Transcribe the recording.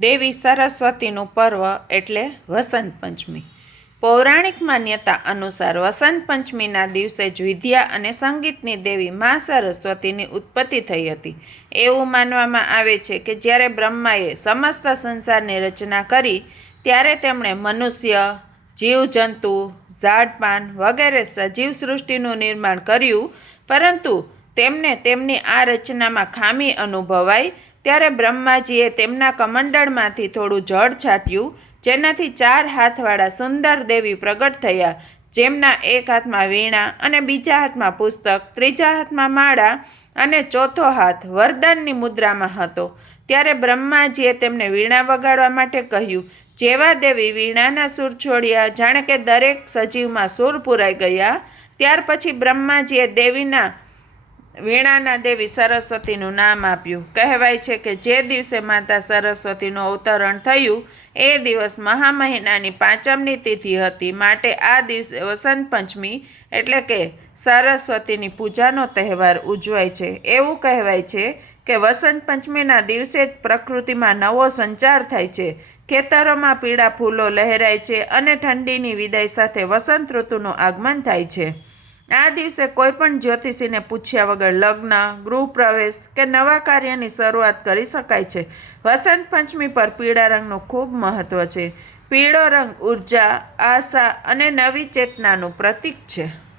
દેવી સરસ્વતીનું પર્વ એટલે વસંત પંચમી. પૌરાણિક માન્યતા અનુસાર વસંત પંચમીના દિવસે જ વિદ્યા અને સંગીતની દેવી મા સરસ્વતીની ઉત્પત્તિ થઈ હતી. એવું માનવામાં આવે છે કે જ્યારે બ્રહ્માએ સમસ્ત સંસારની રચના કરી, ત્યારે તેમણે મનુષ્ય, જીવજંતુ, ઝાડપાન વગેરે સજીવ સૃષ્ટિનું નિર્માણ કર્યું, પરંતુ તેમને તેમની આ રચનામાં ખામી અનુભવાઈ ત્યારે બ્રહ્માજીએ તેમના કમંડળમાંથી થોડું જળ છાંટ્યું, જેનાથી ચાર હાથવાળા સુંદર દેવી પ્રગટ થયા. જેમના એક હાથમાં વીણા અને બીજા હાથમાં પુસ્તક, ત્રીજા હાથમાં માળા અને ચોથો હાથ વરદાનની મુદ્રામાં હતો. ત્યારે બ્રહ્માજીએ તેમને વીણા વગાડવા માટે કહ્યું, જેવા દેવી વીણાના સૂર છોડ્યા, જાણે કે દરેક સજીવમાં સૂર પુરાઈ ગયા, ત્યાર પછી બ્રહ્માજીએ દેવીના વીણાના દેવી સરસ્વતીનું નામ આપ્યું. કહેવાય છે કે જે દિવસે માતા સરસ્વતીનું અવતરણ થયું, એ દિવસ મહા મહિનાની પાંચમની તિથિ હતી. માટે આ દિવસે વસંત પંચમી એટલે કે સરસ્વતીની પૂજાનો તહેવાર ઉજવાય છે. એવું કહેવાય છે કે વસંત પંચમીના દિવસે જ પ્રકૃતિમાં નવો સંચાર થાય છે. ખેતરોમાં પીળા ફૂલો લહેરાય છે અને ઠંડીની વિદાય સાથે વસંત ઋતુનું આગમન થાય છે. આ દિવસે કોઈ પણ જ્યોતિષીને પૂછ્યા વગર લગ્ન, ગૃહપ્રવેશ કે નવા કાર્યની શરૂઆત કરી શકાય છે. વસંત પંચમી પર પીળા રંગનું ખૂબ મહત્વ છે. પીળો રંગ ઊર્જા, આશા અને નવી ચેતનાનું પ્રતીક છે.